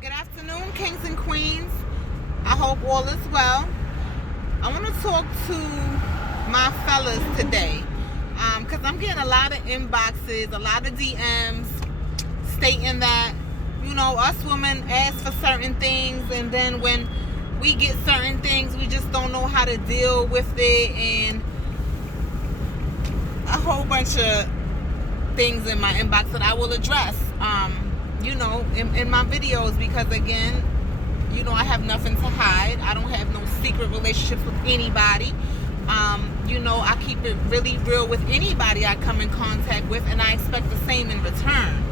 Good afternoon, kings and queens. I hope all is well. I want to talk to my fellas today because I'm getting a lot of inboxes, a lot of DMs stating that, us women ask for certain things, and then when we get certain things, we just don't know how to deal with it, and a whole bunch of things in my inbox that I will address, in my videos, because again, I have nothing to hide. I don't have no secret relationships with anybody. I keep it really real with anybody I come in contact with, and I expect the same in return.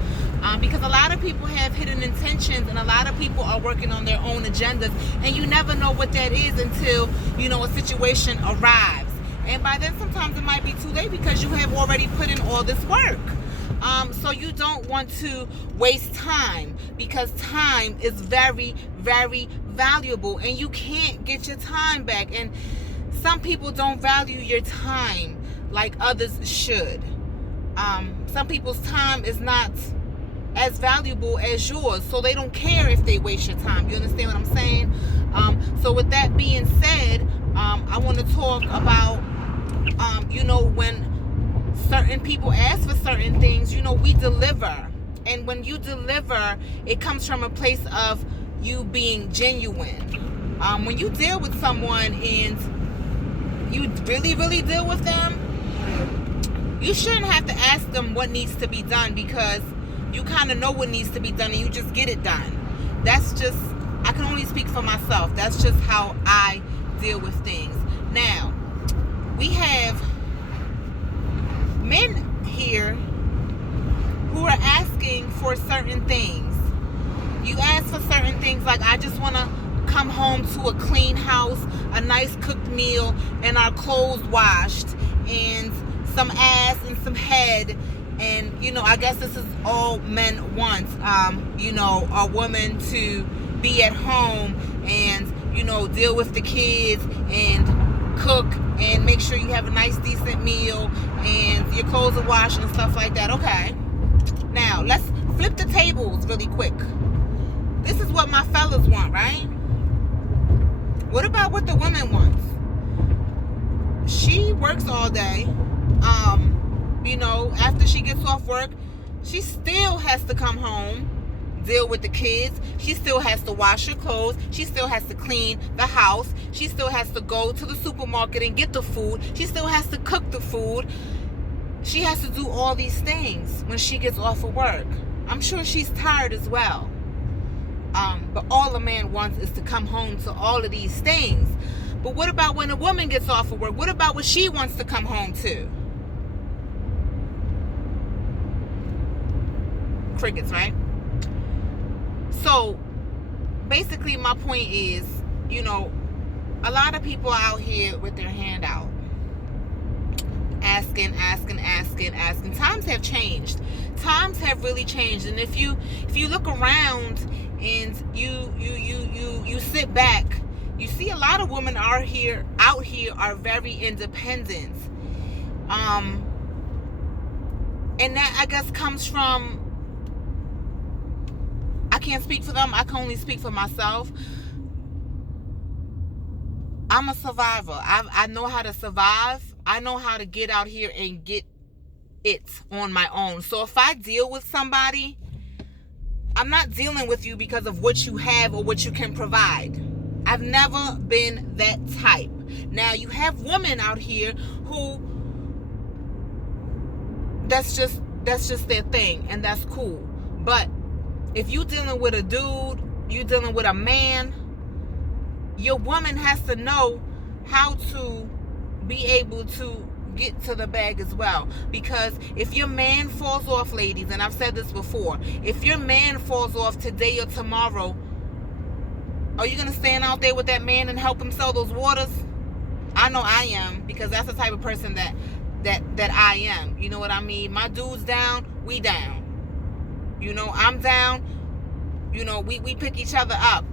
Because a lot of people have hidden intentions, and a lot of people are working on their own agendas, and you never know what that is until, a situation arrives. And by then, sometimes it might be too late because you have already put in all this work. So you don't want to waste time, because time is very, very valuable, and you can't get your time back. And some people don't value your time like others should. Some people's time is not as valuable as yours, so they don't care if they waste your time. You understand what I'm saying? So with that being said, I want to talk about, when certain people ask for certain things, we deliver. And when you deliver, it comes from a place of you being genuine. When you deal with someone and you really, really deal with them, you shouldn't have to ask them what needs to be done, because you kind of know what needs to be done and you just get it done. I can only speak for myself. That's just how I deal with things. Now, we have men here who are asking for certain things. You ask for certain things like, I just want to come home to a clean house, a nice cooked meal, and our clothes washed, and some ass and some head. And, I guess this is all men want, a woman to be at home and, deal with the kids and cook and make sure you have a nice, decent meal and your clothes are washed and stuff like that. Okay. Now, let's flip the tables really quick. This is what my fellas want, right? What about what the woman wants? She works all day. After she gets off work, she still has to come home, deal with the kids. She still has to wash her clothes. She still has to clean the house. She still has to go to the supermarket and get the food. She still has to cook the food. She has to do all these things when she gets off of work. I'm sure she's tired as well. But all a man wants is to come home to all of these things. But what about when a woman gets off of work? What about what she wants to come home to? Crickets, right? So basically my point is, a lot of people are out here with their hand out, asking. Times have changed. Times have really changed. And if you look around and you sit back, you see a lot of women out here are very independent. And that, I guess, comes from, I can't speak for them. I can only speak for myself. I'm a survivor. I know how to survive. I know how to get out here and get it on my own. So if I deal with somebody, I'm not dealing with you because of what you have or what you can provide. I've never been that type. Now, you have women out here who that's just their thing, and that's cool. But if you're dealing with a dude, you're dealing with a man, your woman has to know how to be able to get to the bag as well. Because if your man falls off, ladies, and I've said this before, if your man falls off today or tomorrow, are you going to stand out there with that man and help him sell those waters? I know I am, because that's the type of person that I am. You know what I mean? My dude's down, we down. I'm down. We pick each other up.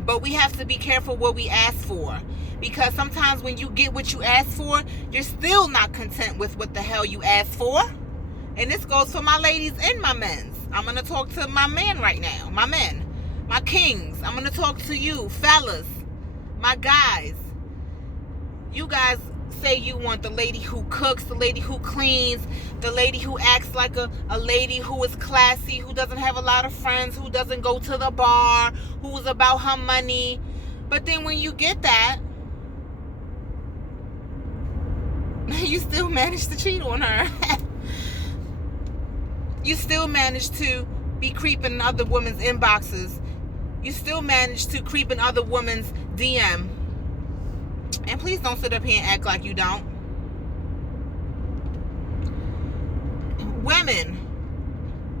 But we have to be careful what we ask for, because sometimes when you get what you ask for, you're still not content with what the hell you asked for. And this goes for my ladies and my men's. I'm going to talk to my men right now. My men. My kings. I'm going to talk to you, fellas. My guys. You guys say you want the lady who cooks, the lady who cleans, the lady who acts like a lady who is classy, who doesn't have a lot of friends, who doesn't go to the bar, who's about her money. But then when you get that, you still manage to cheat on her. You still manage to be creeping in other women's inboxes. You still manage to creep in other women's DM. And please don't sit up here and act like you don't. Women,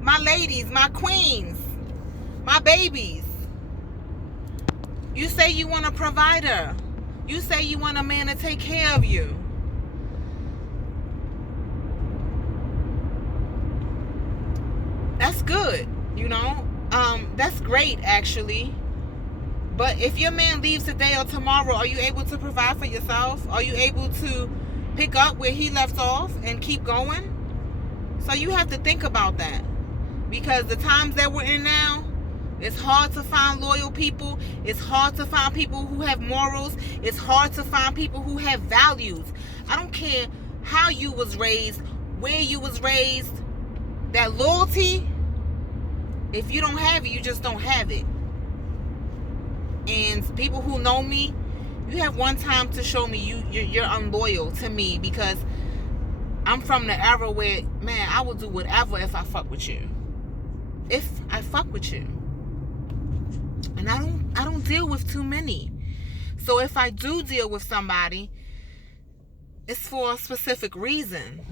my ladies, my queens, my babies. You say you want a provider. You say you want a man to take care of you. That's good, you know. That's great, actually. But if your man leaves today or tomorrow, are you able to provide for yourself? Are you able to pick up where he left off and keep going? So you have to think about that. Because the times that we're in now, it's hard to find loyal people. It's hard to find people who have morals. It's hard to find people who have values. I don't care how you was raised, where you was raised. That loyalty, if you don't have it, you just don't have it. And people who know me, you have one time to show me you're unloyal to me, because I'm from the era where, man, I will do whatever if I fuck with you. If I fuck with you. And I don't deal with too many. So if I do deal with somebody, it's for a specific reason.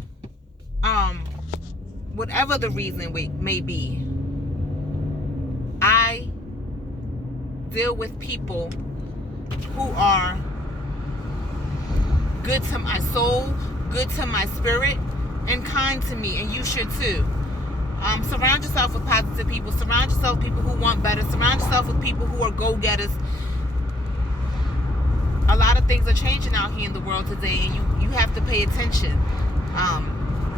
Whatever the reason may be. I deal with people who are good to my soul, good to my spirit, and kind to me, and you should too. Surround yourself with positive people. Surround yourself with people who want better. Surround yourself with people who are go-getters. A lot of things are changing out here in the world today, and you have to pay attention.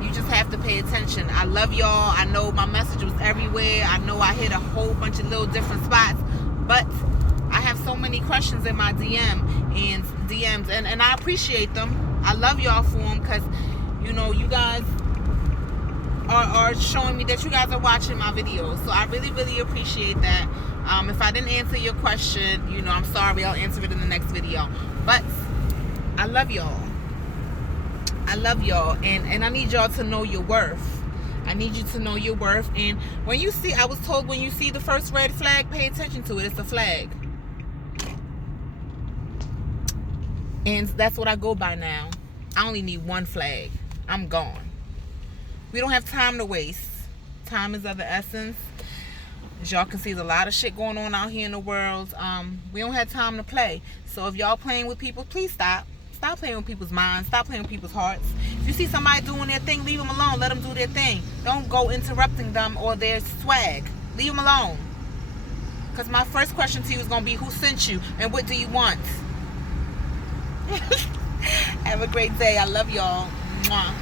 You just have to pay attention. I love y'all. I know my message was everywhere. I know I hit a whole bunch of little different spots, but I have so many questions in my DMs, and I appreciate them. I love y'all for them, because, you know, you guys are showing me that you guys are watching my videos. So I really, really appreciate that. If I didn't answer your question, you know, I'm sorry. I'll answer it in the next video. But I love y'all. I love y'all, and I need y'all to know your worth. I need you to know your worth. And when you see, I was told, when you see the first red flag, pay attention to it. It's a flag. And that's what I go by now. I only need one flag. I'm gone. We don't have time to waste. Time is of the essence. As y'all can see, there's a lot of shit going on out here in the world. We don't have time to play. So if y'all playing with people, please stop. Stop playing with people's minds. Stop playing with people's hearts. If you see somebody doing their thing, leave them alone. Let them do their thing. Don't go interrupting them or their swag. Leave them alone. Because my first question to you is going to be, who sent you and what do you want? Have a great day. I love y'all. Mwah.